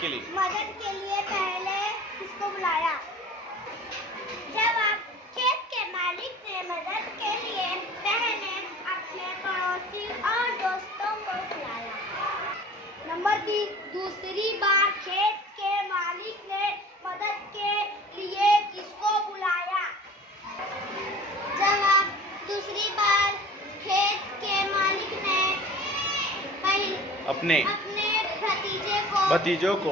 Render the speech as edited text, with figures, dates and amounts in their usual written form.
के लिए पहले किसको बुलाया? जवाब, खेत के मालिक ने मदद के लिए पहले अपने पड़ोसी और दोस्तों को बुलाया। नंबर 3, दूसरी बार खेत के मालिक ने मदद के लिए किसको बुलाया? जवाब, दूसरी बार खेत के मालिक ने अपने भतीजों को